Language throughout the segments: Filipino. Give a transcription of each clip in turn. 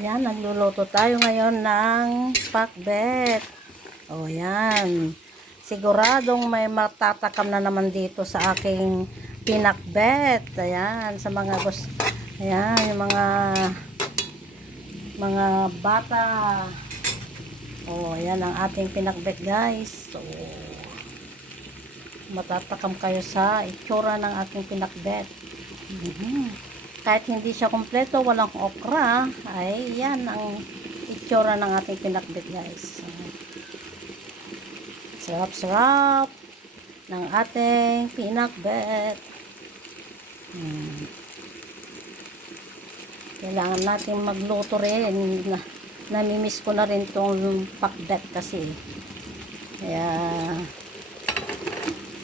Ayan, nagluluto tayo ngayon ng pakbet. O, ayan. Siguradong may matatakam na naman dito sa aking pinakbet. Ayan, sa mga gusto. Ayan, yung mga bata. O, ayan ang ating pinakbet, guys. So, matatakam kayo sa itsura ng aking pinakbet. Kahit hindi siya kompleto, walang okra, ay yan ang itsura ng ating pinakbet, guys. Sarap-sarap ng ating pinakbet. Kailangan natin magluto rin. Namimiss ko na rin tong pakbet kasi. Kaya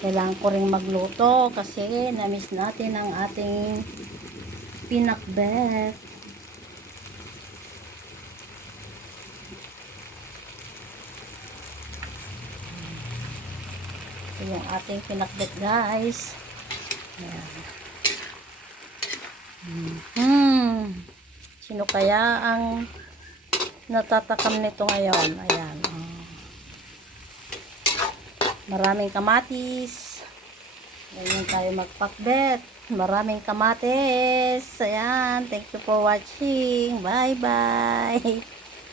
kailangan ko rin magluto kasi namiss natin ang ating pinakbet. Ito yung ating pinakbet, guys. Ayan. Sino kaya ang natatakam nito ngayon? Ayan. Maraming kamatis. Ganyan tayo magpakbet. Maraming kamatis. Ayan. Thank you for watching. Bye-bye.